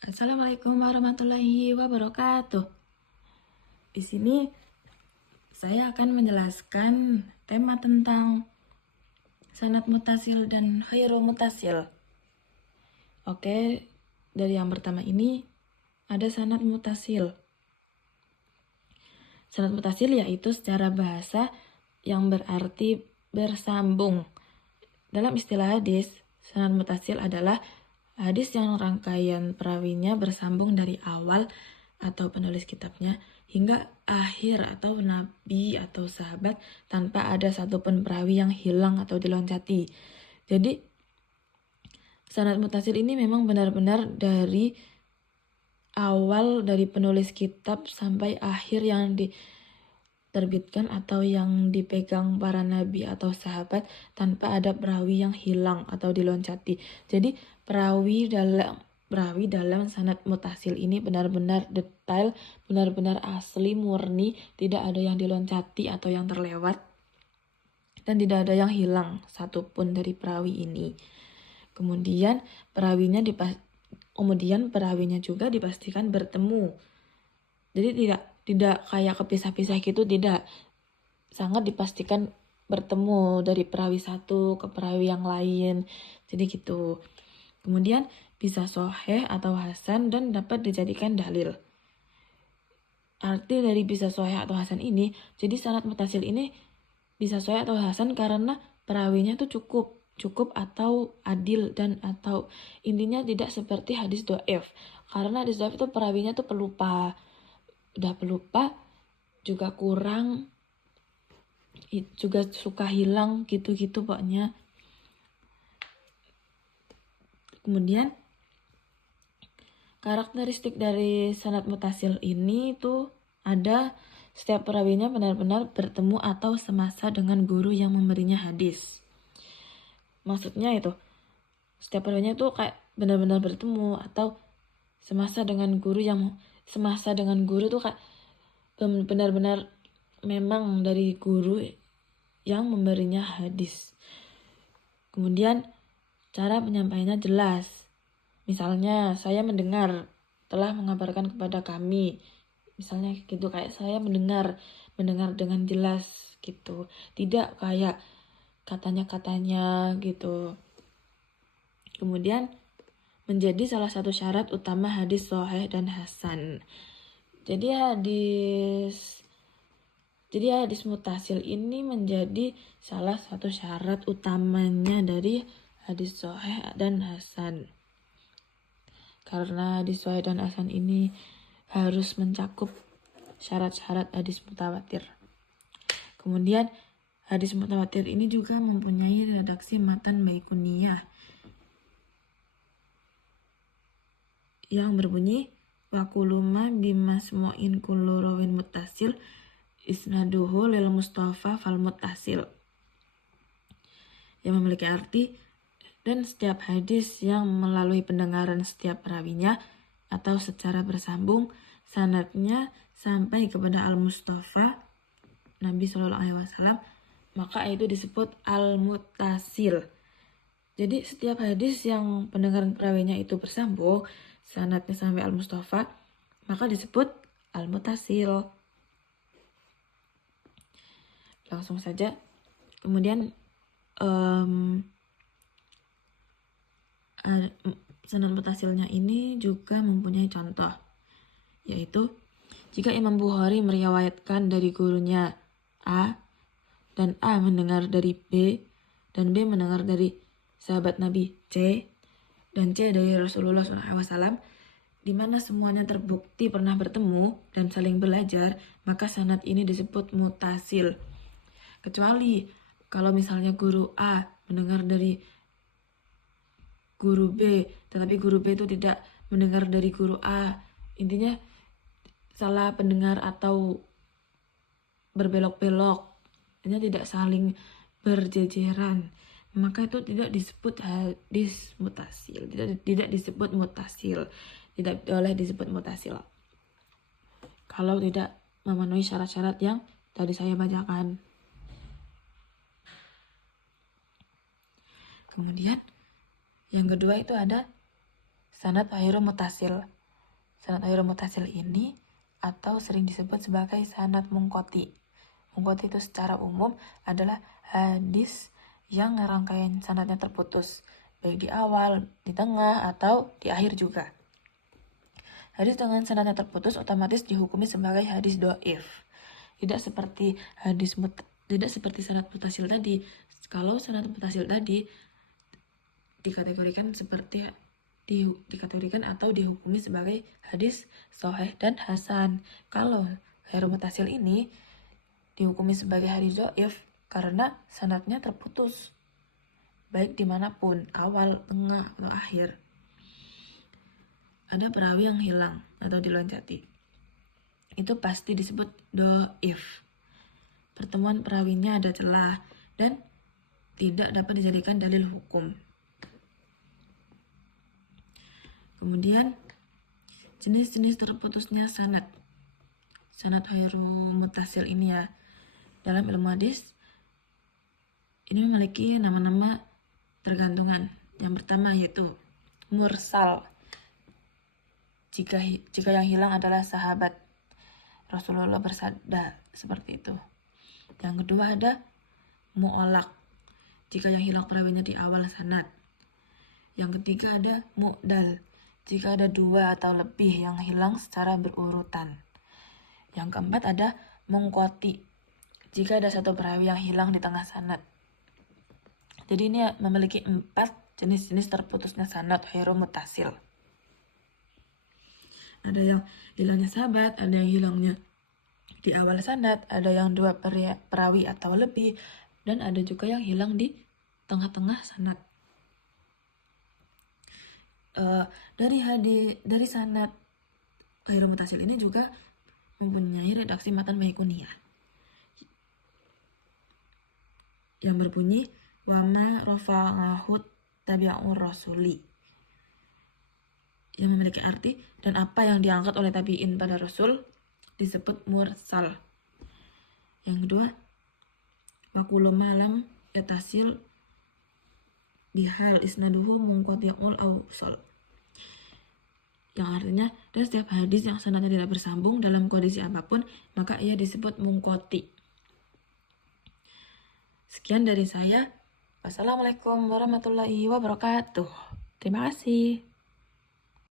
Assalamualaikum warahmatullahi wabarakatuh. Di sini saya akan menjelaskan tema tentang sanad mutasil dan ghairu mutasil. Oke, dari yang pertama ini ada sanad mutasil. Sanad mutasil yaitu secara bahasa yang berarti bersambung. Dalam istilah hadis, sanad mutasil adalah hadis yang rangkaian perawinya bersambung dari awal atau penulis kitabnya hingga akhir atau nabi atau sahabat tanpa ada satupun perawi yang hilang atau diloncati. Jadi sanad mutasil ini memang benar-benar dari awal dari penulis kitab sampai akhir yang diterbitkan atau yang dipegang para nabi atau sahabat tanpa ada perawi yang hilang atau diloncati. Jadi perawi dalam sanad mutasil ini benar-benar detail, benar-benar asli, murni, tidak ada yang diloncati atau yang terlewat, dan tidak ada yang hilang satupun dari perawi ini. Kemudian perawinya juga dipastikan bertemu. Jadi tidak kayak kepisah-pisah gitu, tidak. Sangat dipastikan bertemu dari perawi satu ke perawi yang lain. Jadi gitu. Kemudian bisa sahih atau hasan dan dapat dijadikan dalil. Arti dari bisa sahih atau hasan ini, jadi sanad mutasil ini bisa sahih atau hasan karena perawinya tuh cukup atau adil dan atau intinya tidak seperti hadis dhaif. Karena hadis dhaif itu perawinya tuh pelupa, juga kurang, juga suka hilang gitu-gitu pokoknya. Kemudian karakteristik dari sanad mutasil ini tuh ada setiap perawinya benar-benar bertemu atau semasa dengan guru yang memberinya hadis. Maksudnya itu setiap perawinya tuh kayak benar-benar bertemu atau semasa dengan guru tuh kayak benar-benar memang dari guru yang memberinya hadis. Kemudian cara penyampaiannya jelas. Misalnya saya mendengar telah mengabarkan kepada kami. Misalnya gitu, kayak saya mendengar dengan jelas gitu. Tidak kayak katanya gitu. Kemudian menjadi salah satu syarat utama hadis sahih dan hasan. Jadi hadis mutasil ini menjadi salah satu syarat utamanya dari hadis sahih dan hasan. Karena hadis sahih dan hasan ini harus mencakup syarat-syarat hadis mutawatir. Kemudian hadis mutawatir ini juga mempunyai redaksi matan baikuniyah yang berbunyi wa kullu ma bimasmu'in kullu rawin muttasil isnaduhu lil mustafa fal muttasil, yang memiliki arti dan setiap hadis yang melalui pendengaran setiap perawinya atau secara bersambung sanadnya sampai kepada al-Mustafa Nabi Shallallahu Alaihi Wasallam, maka itu disebut al-muttasil. Jadi setiap hadis yang pendengaran perawinya itu bersambung sanadnya sampai al-Mustafa, maka disebut al-muttasil. Langsung saja. Kemudian sanad mutasilnya ini juga mempunyai contoh, yaitu jika Imam Bukhari meriwayatkan dari gurunya A dan A mendengar dari B dan B mendengar dari sahabat Nabi C dan C dari Rasulullah SAW, di mana semuanya terbukti pernah bertemu dan saling belajar, maka sanad ini disebut mutasil. Kecuali kalau misalnya guru A mendengar dari guru B, tetapi guru B itu tidak mendengar dari guru A, intinya salah pendengar atau berbelok-belok, intinya tidak saling berjejeran, maka itu tidak disebut hadis mutasil, tidak disebut mutasil, tidak boleh disebut mutasil kalau tidak memenuhi syarat-syarat yang tadi saya bacakan. Kemudian yang kedua itu ada sanad ghairu muttasil. Sanad ghairu muttasil ini atau sering disebut sebagai sanad munqati. Munqati itu secara umum adalah hadis yang rangkaian sanadnya terputus, baik di awal, di tengah, atau di akhir juga. Hadis dengan sanadnya terputus otomatis dihukumi sebagai hadis dhaif. Tidak seperti sanad muttasil tadi. Kalau sanad muttasil tadi dikategorikan atau dihukumi sebagai hadis sahih dan hasan. Kalau ghairu muttasil ini dihukumi sebagai hadis dhaif karena sanadnya terputus, baik dimanapun, awal, tengah, atau akhir. Ada perawi yang hilang atau diloncati, itu pasti disebut dhaif. Pertemuan perawinya ada celah dan tidak dapat dijadikan dalil hukum. Kemudian jenis-jenis terputusnya sanad ghairu muttasil ini ya, dalam ilmu hadis ini memiliki nama-nama tergantungan. Yang pertama yaitu mursal. Jika yang hilang adalah sahabat Rasulullah bersabda seperti itu. Yang kedua ada mu'allaq. Jika yang hilang perawinya di awal sanad. Yang ketiga ada mu'dal. Jika ada 2 atau lebih yang hilang secara berurutan. Yang keempat ada munqati. Jika ada 1 perawi yang hilang di tengah sanad. Jadi ini memiliki 4 jenis-jenis terputusnya sanad ghairu muttasil. Ada yang hilangnya sahabat, ada yang hilangnya di awal sanad, ada yang 2 perawi atau lebih, dan ada juga yang hilang di tengah-tengah sanad. Dari sanad ghairu muttasil ini juga mempunyai redaksi matan Baiquniyah yang berbunyi wama rafa'ahu tabi'ur rasuli, yang memiliki arti dan apa yang diangkat oleh tabi'in pada Rasul disebut mursal. Yang kedua, wa kullu ma lam yatasil bihal isnaduhu munqati'ul awsal, yang artinya dan setiap hadis yang sanadnya tidak bersambung dalam kondisi apapun maka ia disebut munqati. Sekian dari saya. Wassalamualaikum warahmatullahi wabarakatuh. Terima kasih.